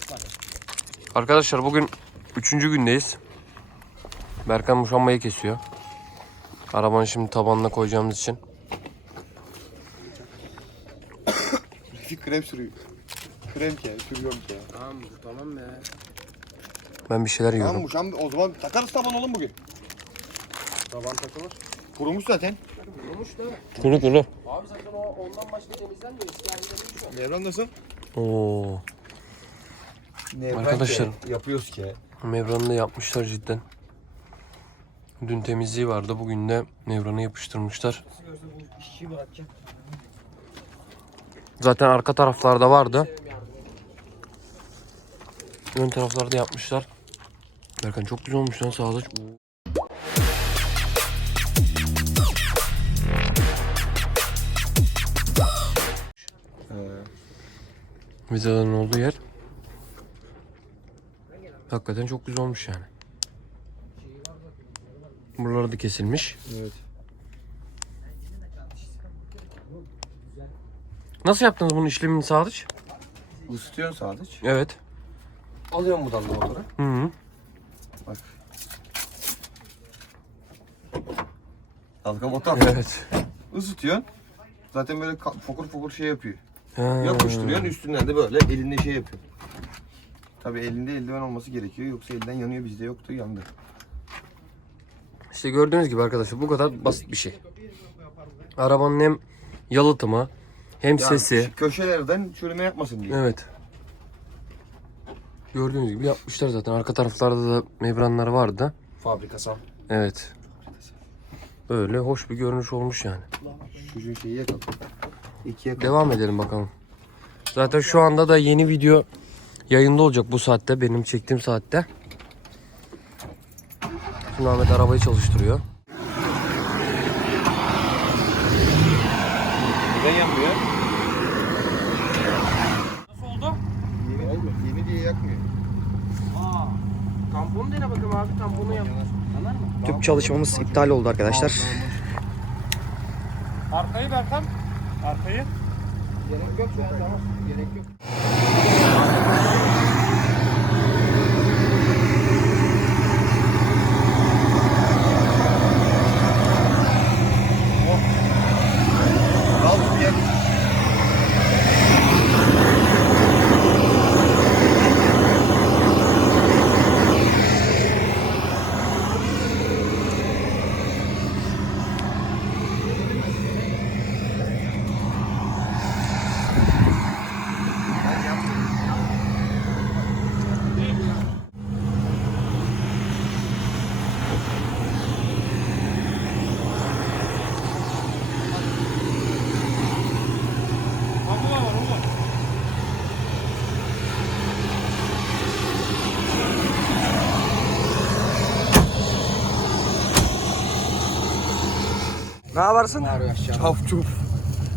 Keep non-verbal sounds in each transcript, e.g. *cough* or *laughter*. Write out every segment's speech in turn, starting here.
çok var. Arkadaşlar bugün üçüncü gündeyiz. Berkan muşambayı kesiyor. Arabanı şimdi tabanına koyacağımız için. Bir krem sürüyor. Krem ki, sürüyorum ki. Tamam tamam be. Ben bir şeyler Tamam yiyorum. bu şam o zaman takarız taban oğlum bugün. Taban takılır. Kurumuş zaten. Kurumuş da. Kuru kuru. Abi zaten o ondan başka temizlenmiyor. Şu an. Nevran nasıl? Oo. Arkadaşlar. Yapıyoruz ki. Mevran'ı da yapmışlar cidden. Dün temizliği vardı. Bugün de Mevran'ı yapıştırmışlar. Zaten arka taraflarda vardı. Ön taraflarda yapmışlar. Berkan çok güzel olmuş lan sağda. Vizaların olduğu yer. Hakikaten çok güzel olmuş yani. Buraları da kesilmiş. Evet. Nasıl yaptınız bunun işlemini Sadıç? Isıtıyorsun sadıç. Evet. Alıyorum bu dalgamaları. Hı hı. Bak. Dalga motor. Evet. Isıtıyorsun. Zaten böyle fokur fokur şey yapıyor. Ha. Yapıştırıyorsun üstünden de böyle elinde şey yapıyor. Tabii elinde eldiven olması gerekiyor yoksa elden yanıyor bizde yoktu yandı. İşte gördüğünüz gibi arkadaşlar bu kadar basit bir şey. Arabanın hem yalıtımı hem Yani sesi. köşelerden çürüme yapmasın diye. Evet. Gördüğünüz gibi yapmışlar zaten. Arka taraflarda da membranlar vardı. Fabrikasal. Evet. Böyle hoş bir görünüş olmuş yani. Çocuğun şeyi yakalım. İki yakalım. Devam edelim bakalım. Zaten şu anda da yeni video yayında olacak bu saatte. Benim çektiğim saatte. Şimdi Ahmet arabayı çalıştırıyor. Neden yanmıyor? Nasıl oldu? Yeni, yeni diye yakmıyor. Aa. Tamponu dene bakalım abi. Tamponu yap. Yanar mı? Tüp çalışmamız iptal oldu arkadaşlar. Arkayı Berkan. Arkayı. Gerek yok. Gerek yok. Al gel. Kablo var oğlum. Ne yaparsın? Çaf çuf.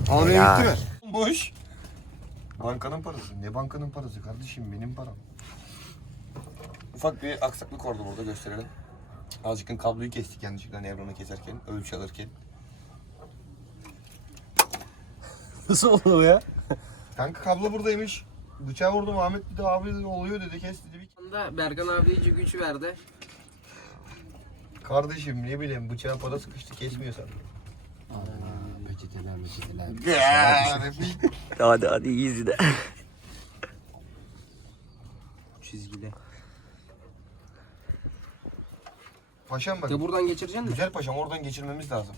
Almaya Ya. gitti mi? Boş. Bankanın parası. Ne bankanın parası kardeşim benim param. Ufak bir aksaklık oldu burada gösterelim. Azıcıkın kabloyu kestik yanlışlıkla Nevron'u keserken, ölçü alırken. *laughs* Nasıl oldu bu ya? Kanka kablo buradaymış. Bıçağı vurdum Ahmet dedi abi oluyor dedi kes dedi. Bir... Anda Berkan abi iyice güç verdi. Kardeşim ne bileyim bıçağa para sıkıştı kesmiyor sana. Peçeteler meçeteler. Hadi hadi easy de. Çizgili. Paşam bak. De buradan geçireceksin de. Güzel paşam oradan geçirmemiz lazım.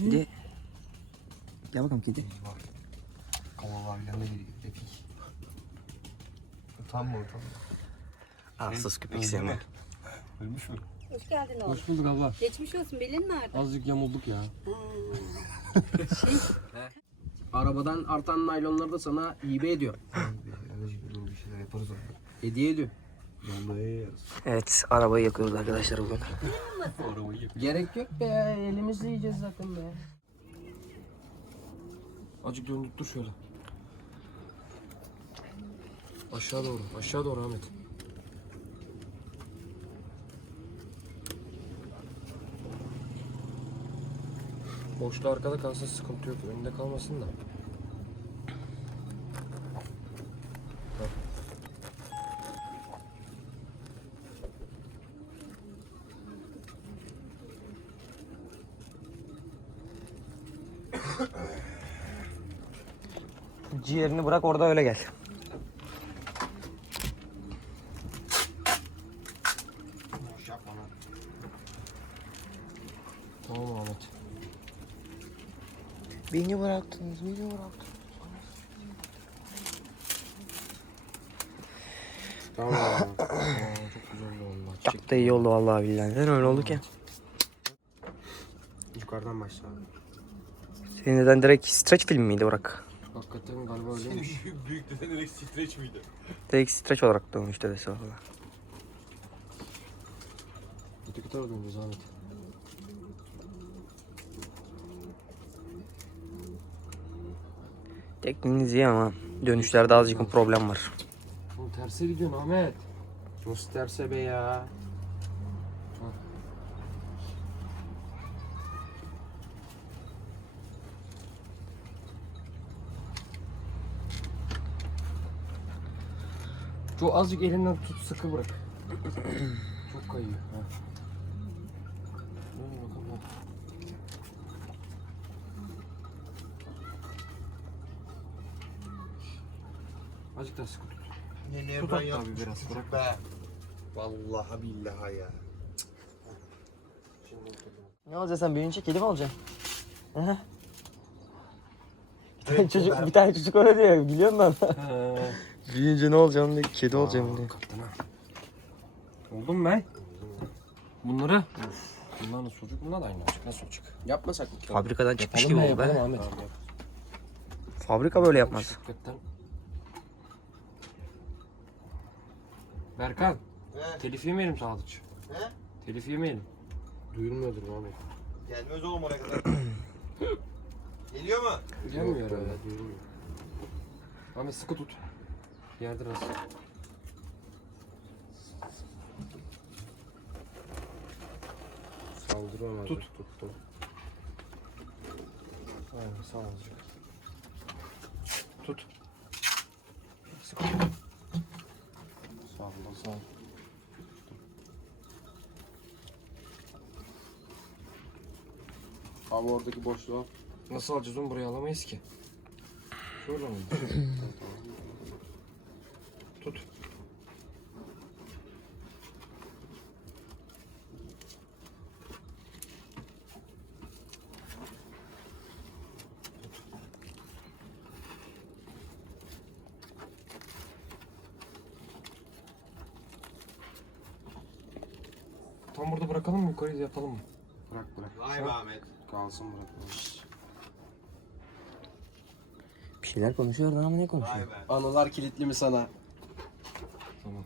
Kedi. Gel bakalım kedi. Kovalar yanına geliyor. Epik. Utanma utanma. Arsız köpek Öldü seni. mü? Ölmüş mü? Hoş geldin oğlum. Hoş bulduk abla. Geçmiş olsun. Belin nerede? Azıcık yamulduk ya. *laughs* Arabadan artan naylonları da sana hibe ediyor. Bir şeyler yaparız orada. Hediye ediyor. Evet arabayı yakıyoruz arkadaşlar bugün. Gerek yok be ya. Elimizle yiyeceğiz zaten be. Azıcık döndür dur şöyle. Aşağı doğru. Aşağı doğru Ahmet. Boşta arkada kalsın sıkıntı yok. Önde kalmasın da. Ciğerini bırak orada öyle gel. Beni bıraktınız, beni bıraktınız. Tamam Aa, çok güzel oldu. Çok da iyi oldu vallahi billahi. Neden öyle oldu ki? Yukarıdan başla. Senin neden direkt stretch film miydi Burak? Hakikaten galiba öyleymiş. *laughs* Büyük deden direkt streç miydi? Direkt stretch olarak dönmüş dedesi valla. Öteki tarafa döneceğiz Ahmet. Tekniğiniz iyi ama dönüşlerde azıcık problem var. Oğlum terse gidiyorsun Ahmet. Nasıl terse be ya? Çok azıcık elinden tut sıkı bırak. *clears throat* Çok kayıyor. Ha. Dön bakalım, ha. Azıcık daha sıkı tut. Yeni Tut hatta bir biraz bırak. be. Vallahi billahi ya. Ne alacaksın sen büyüyünce kedi mi alacaksın? Hı? Bir tane çocuk, bir tane çocuk öyle diyor biliyorum ben. He. büyüyünce ne olacağım diye kedi olacağım diye. Kaptan ha. Oldu mu be? Bunları? Bunlar nasıl olacak? Bunlar da aynı olacak. Nasıl olacak? Yapmasak mı? Fabrikadan çıkmış gibi oldu be. Ahmet. Fabrika böyle yapmaz. Hakikaten. Berkan. He? Telif yemeyelim Sadıç. He? Telif yemeyelim. Duyulmuyordur Ahmet. Gelmez oğlum oraya kadar. *coughs* Geliyor mu? Gelmiyor herhalde. Duyulmuyor. Ahmet sıkı tut. Yerdir az. Saldırı Tut. Tuttum. Aynen sağ olacak. Tut. Sıkı tut. Sağ ol. Abi oradaki boşluğu. Nasıl alacağız onu buraya alamayız ki. Şöyle mi? *clears throat* *clears throat* Tut. Tam burada yukarıya yapalım mı? Bırak bırak. Vay be Ahmet. Kalsın bırak. Bir şeyler konuşuyorlar ama ne konuşuyor? Vay be. Anılar kilitli mi sana? Tamam.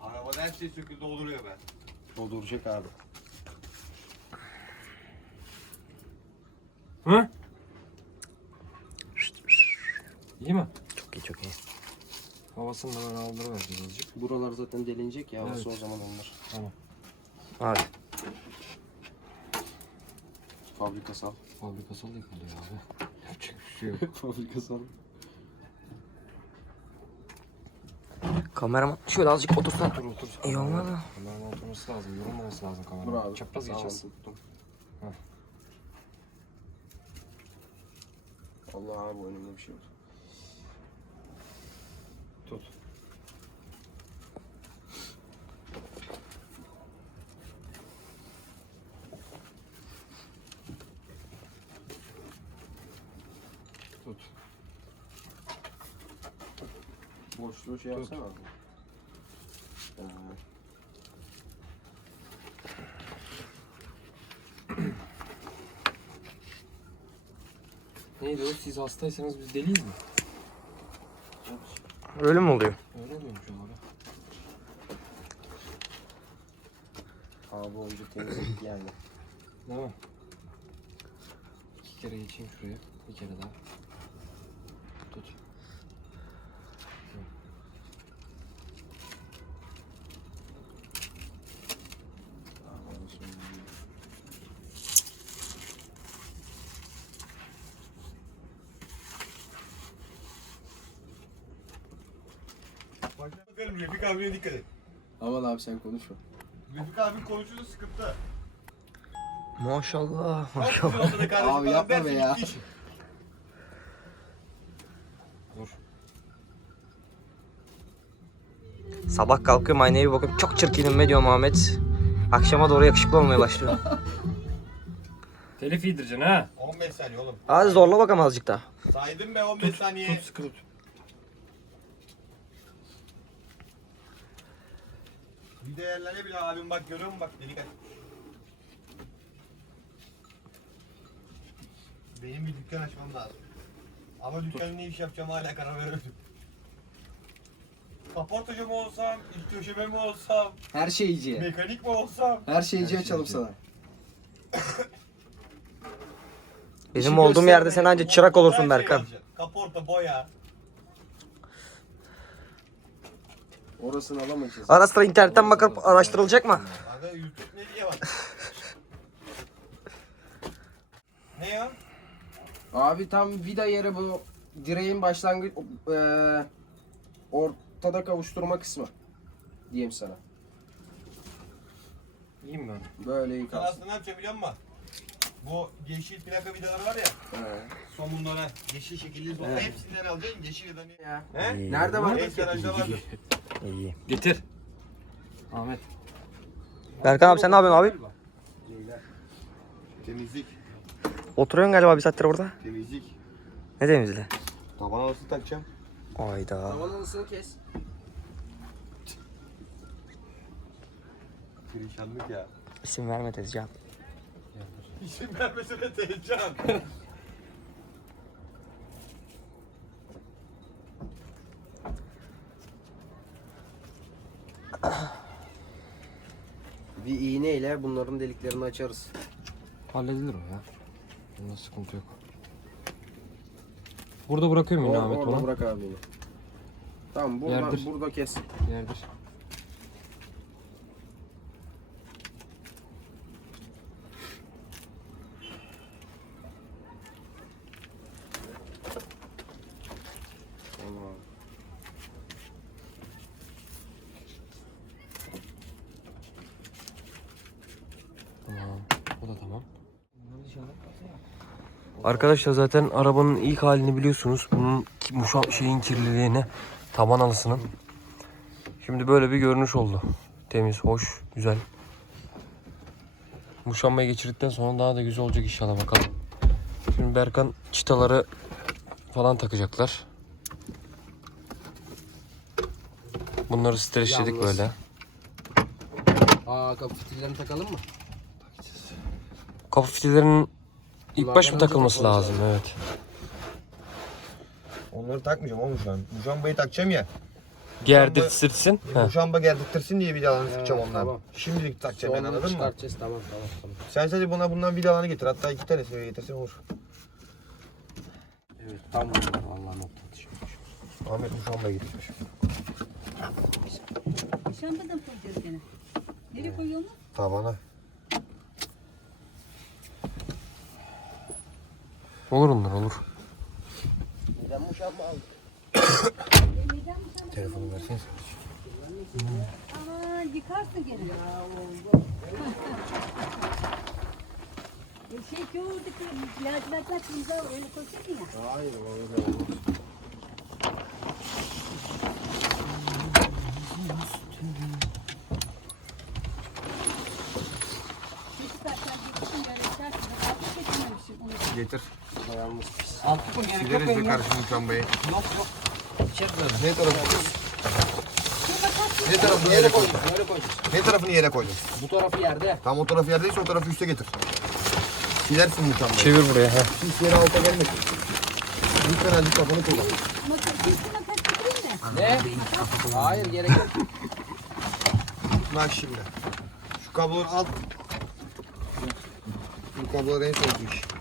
Arabada her şey söküldü oluyor be. Dolduracak abi. Hı? İyi mi? Çok iyi çok iyi. Havasını da böyle aldırıvereceğiz azıcık. Buralar zaten delinecek ya. Havası Evet. o zaman onlar. Abi Fabrikasal. Fabrikasal yapılıyor abi. Yapacak bir şey yok. *laughs* Fabrikasal. kameraman şöyle azıcık otursa Otur otur. iyi olmaz mı? Kameranın oturması lazım. Yorulmaması lazım Dur kameranın. abi. Çapraz Tamam, geçeceğiz. tuttum. Allah abi önümde bir şey var. Tut. Tut. Boşluğu şey yapsana abi. Ee, *clears throat* Neydi o? Siz hastaysanız biz deliyiz mi? Öyle mi oluyor? Öyle oluyormuş abi. abi olunca temizlik yani. Değil mi? İki kere geçeyim şuraya. Bir kere daha. Tut. Abine dikkat et. Aman abi sen konuşma. Refik abi konuşuyorsa sıkıntı. Maşallah. Maşallah. Abi yapma be ya. Dur. Sabah kalkıyorum aynaya bir bakıyorum çok çirkinim be diyor Muhammed. Akşama doğru yakışıklı olmaya başlıyor. *laughs* Telif yedireceksin ha. 15 saniye oğlum. Hadi zorla bakalım azıcık daha. Saydım be 15 saniye. Tut sıkı tut. Bir değerlerine bile abim bak görüyor musun bak delik aç. Benim bir dükkan açmam lazım. Ama dükkanın ne iş yapacağım hala karar veremedim. Kaportacı mı olsam, iç döşeme mi olsam, Her şeyciye. mekanik mi olsam? Her şeyciye açalım sana. Bizim olduğum yerde sen anca çırak olursun Her Berkan. Kaporta, boya. Orasını alamayacağız. Ara sıra internetten bakıp araştırılacak mı? Kanka YouTube ne diye bak. *laughs* ne ya? Abi tam vida yeri bu direğin başlangıç eee ortada kavuşturma kısmı. Diyeyim sana. İyiyim ben. Böyle iyi kalsın. aslında ne yapacaksın biliyor musun? Bu yeşil plaka vidaları var ya, He. somunlara, yeşil şekilli somun hepsinden alacaksın, yeşil ya da ne? He? Nerede var? Hepsi garajda vardır. İyi. Getir. Ahmet. Berkan abi sen ne yapıyorsun abi? Temizlik, Oturuyorsun galiba bir saattir burada. temizlik. Ne temizle? Taban havası takacağım. Ayda. Tavan alısını kes. Perişanlık ya. İsim verme tezcan. *laughs* İsim vermesene Tezcan. *clears throat* Bir iğneyle bunların deliklerini açarız. Halledilir o ya. Bunda sıkıntı yok. Burada bırakıyorum yine Ahmet orada bana. bırak abi yine. Tamam burada, Yerdir. burada kes. Yerdir. Tamam. Tamam. O da tamam. Arkadaşlar zaten arabanın ilk halini biliyorsunuz. Bunun muşa şeyin kirliliğini, taban alısının. Şimdi böyle bir görünüş oldu. Temiz, hoş, güzel. Muşambayı geçirdikten sonra daha da güzel olacak inşallah bakalım. Şimdi Berkan çıtaları falan takacaklar. Bunları streçledik Yalnız. böyle. Aa kapı fitillerini takalım mı? Kapı fitilerinin ilk baş mı takılması lazım? Evet. Onları takmayacağım oğlum şu an. Muşambayı takacağım ya. Gerdirtirsin. Heh. Muşamba gerdirtirsin diye vidalarını sıkacağım ondan. tamam. Şimdilik takacağım ben anladın mı? çıkartacağız tamam tamam tamam. Sen sadece buna bundan vidalarını getir. Hatta iki tanesini getirsen olur. Evet tam bunlar vallahi nokta atışı. Ahmet muşambayı getirmiş. Nişanda da koyacağız gene? Nereye koyuyorsun? Tabana. Olur onlar olur. Neden bu şapma aldın? Telefonu versene. Aman yıkarsın gene. E şey ki oradaki lacivertler kırmızı öyle koysaydın ya. Hayır öyle olmaz. Peki içersin. Ben altı onu. Getir. Ayağımız pis. Sileriz bir karşı muşambayı. Yok yok. Ne tarafı? Ne tarafını yere koydun? Ne tarafını yere koydun? Bu tarafı yerde. Tam o tarafı yerdeyse o tarafı üste getir. Silersin muşambayı. Çevir buraya. Heh. Pis yere alta gelmesin. Lütfen azıcık kafanı kullan. Ama. Ne? Hayır gerek yok. Bak şimdi. Şu kabloları al. Bu kablolar en son iş.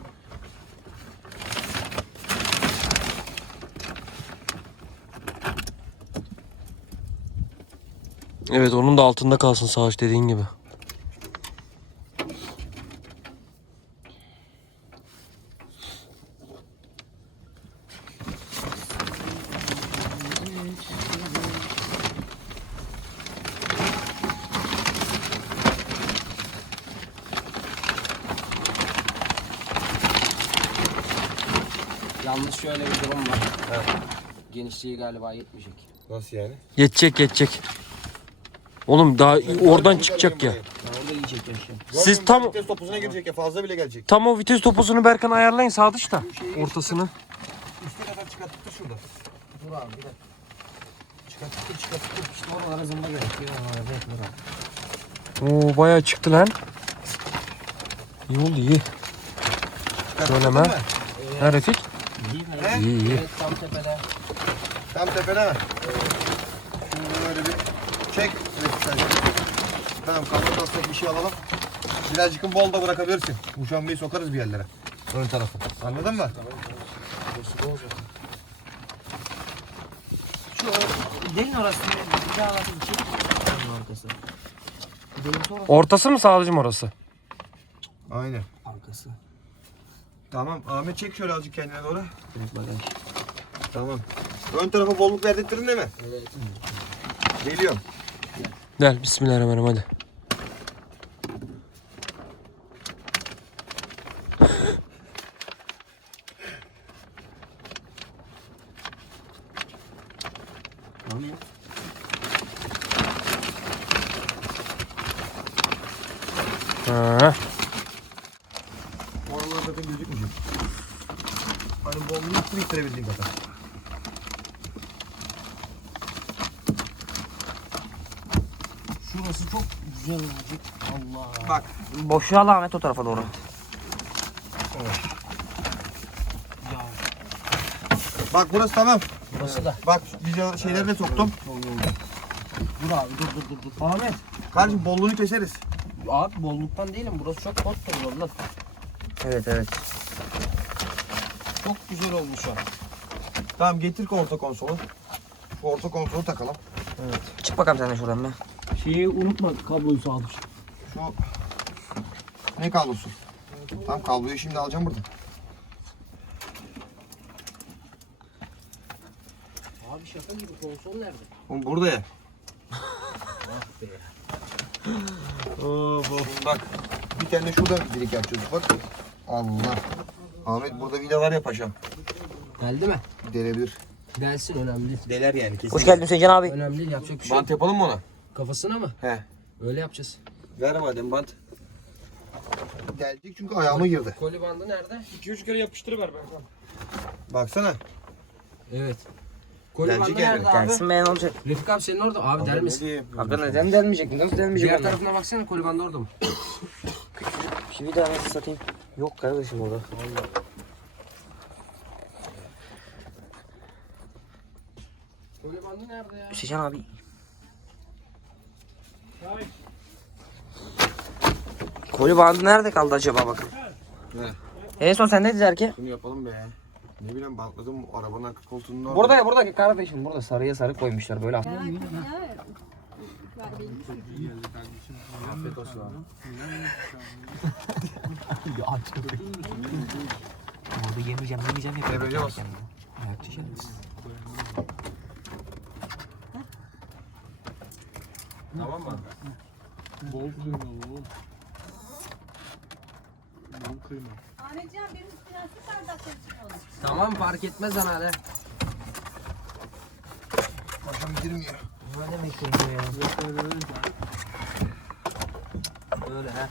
Evet onun da altında kalsın savaş dediğin gibi. Yalnız şöyle bir durum var. genişliği galiba yetmeyecek. Nasıl yani? Yetecek yetecek. Oğlum daha oradan çıkacak ya. Ya orada yiyecek yaşa. Siz tam Vites topuzuna girecek ya fazla bile gelecek. tam o vites topuzunu Berkan ayarlayın sağ dışta. Ortasını. Üste kadar çıkarttık da şurada. Dur abi bir dakika. Çıkarttık çıkarttık. İşte oralara zımba. Oralarda yapılır abi. Oo bayağı çıktı lan. İyi oldu iyi. Söyleme. Ha Refik? İyi mi? He? İyi iyi. Evet tam tepede. Tam tepede mi? Şunu böyle bir çek. Tamam kaldı taslak bir şey alalım. Birazcık bol da bırakabilirsin. Bu şambayı sokarız bir yerlere. Ön tarafı. Anladın mı? Şu o delin orasını bir daha. Onun arkası. Delin sonra Ortası mı sağlıcım orası? Aynen. arkası. Tamam Ahmet çek şöyle azıcık kendine doğru. Evet bagaj. Tamam. Ön tarafa bolluk verdirttirin değil mi? Evet. Geliyorum. Gel bismillahirrahmanirrahim hadi. Tamam ya. Ha. Oralar zaten gözükmeyecek. Hani bolluğu bitirebildiğin kadar. Şurası çok güzel olacak. Allah. Bak. Boşluğa al Ahmet o tarafa doğru. Ya Bak burası tamam. burası da. Bak video şeyleri de soktum. Dur abi dur dur dur dur. Ahmet. Kardeşim bolluğunu keseriz. Abi bolluktan değilim. Burası çok kot dolu lan. Evet evet. Çok güzel olmuş o. Tamam getir orta konsolu. Şu orta konsolu takalım. Çık bakalım sen de şuradan be. Şeyi unutma kabloyu sağ. Şu ne kablosu? Tamam kabloyu şimdi alacağım buradan. Abi şaka gibi konsol nerede? Oğlum burada ya. of of. Bak bir tane de şurada birik yapacağız bak. Allah. Ahmet burada vida var ya paşam. Geldi mi? Delebilir. Gelsin önemli değil. Deler yani kesin. Hoş geldin Hüseyin abi. Önemli değil yapacak bir şey. Bant yapalım mı ona? Kafasına mı? He. Öyle yapacağız. Ver madem bant. Gelecek çünkü ayağıma girdi. Koli bandı nerede? 2-3 kere yapıştırıver Berkan. Baksana. Evet. Koli Gelecek bandı yani. nerede abi? Gelsin be ne olacak? Refik abi senin orada. Abi der misin? Abi neden delmeyecek? Nasıl delmeyecek Diğer onlar? tarafına baksana koli bandı orada mı? Şu bir daha nasıl satayım? Yok kardeşim orada. Koli bandı nerede ya? Hüseyin abi. Koli bandı nerede kaldı acaba bakın. Ne? En son sen ne dizerken? Şunu yapalım be. Ne bileyim bantladım arabanın arka koltuğunun orada. Burada ya burada kardeşim burada sarıya sarı koymuşlar böyle. Afiyet olsun abi. *laughs* Orada yemeyeceğim yemeyeceğim yapıyorum. Debriyaja bas. Tamam mı? Ahmetcan benim su bardakları çıkalım. Tamam fark etmez ana hadi. Paşam girmiyor. Ne demek geliyor ya? Böyle ha.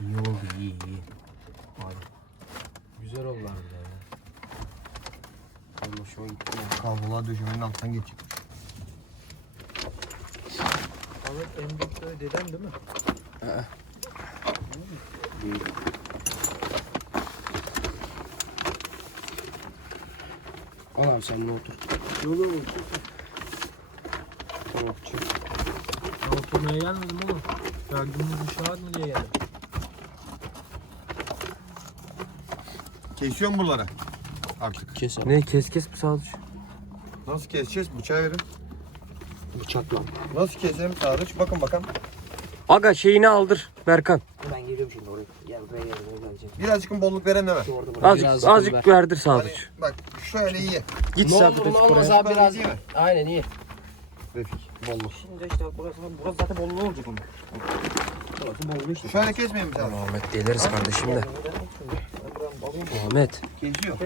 İyi oldu iyi iyi. Vay. Güzel oldu harbiden ya. Benim hoşuma gitti ya. Kablolar döşemenin altından geçecek. Al abi sen bunu otur. Tamam çık. Ya oturmaya gelmedim oğlum. Geldiğimiz inşaat mı diye geldim. Kesiyorum buraları. Artık. Kes abi. Ne kes kes mi sağlıç? Nasıl keseceğiz? Bıçağı verin. Bıçakla. Nasıl keselim Sadıç? Bakın bakalım. Aga şeyini aldır Berkan. Ben geliyorum şimdi oraya. Gel buraya gel buraya geleceğim. Birazcık bolluk veren deme. Orada bırak. Azıcık Birazcık azıcık ver. verdir Hani sağlıç. bak şöyle iyi. Git Ne olur ne olmaz abi biraz. iyi mi? Aynen iyi. Refik. Şimdi işte burası, burası zaten bollu olacak onun. Şöyle kesmeyeyim mi sen? Muhammed deliriz kardeşim de. Muhammed. Kesiyor.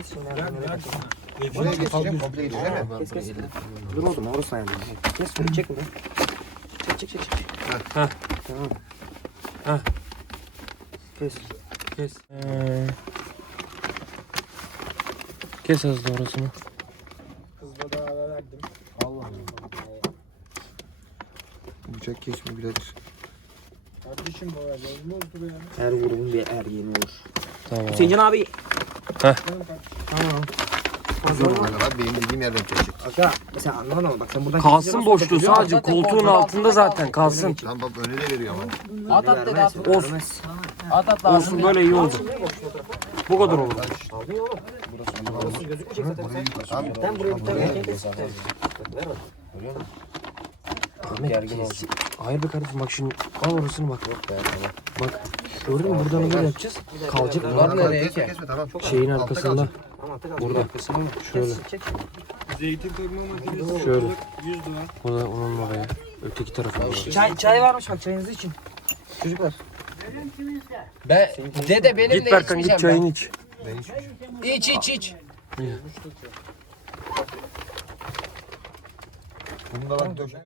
Şuraya geçeceğim. Komple geçeceğim? Kes kes. Dur oğlum orası ayağım. Kes şöyle çek bunu. Çek çek çek. Heh. Tamam. Heh. Kes. Kes. Ee, kes az da orasını. Bıçak kesmiyor birader. Her grubun bir er yeni olur. Tamam. Hüseyincan abi. Heh. Tamam. Zor olana kadar benim dediğim yerden kesecek. Aga mesela anlamadın ama bak sen buradan Kalsın keseceksin, boşluğu sadece Zaten koltuğun koltuğun altında zaten kalsın. Lan bak önüne veriyor ama. At at dedi vermez, at. vermez. At at Olsun böyle iyi oldu. Bu kadar olur. Ben buraya bir tane. Ahmet kes. Hayır be kardeşim bak şimdi al orasını bak. Bak gördün mü buradan böyle yapacağız. Kalacak Bunlar nereye Kesme ki? kesme tamam. şeyin arkasında. Burada. Şöyle. Kes çek. Şöyle. Bu da onun oraya. Öteki tarafa doğru. Çay, çay varmış bak çayınız için. Çocuklar. Ben dede benim Git de Berkan git çayını iç. ben. İç iç iç. Bunu da bak döşe.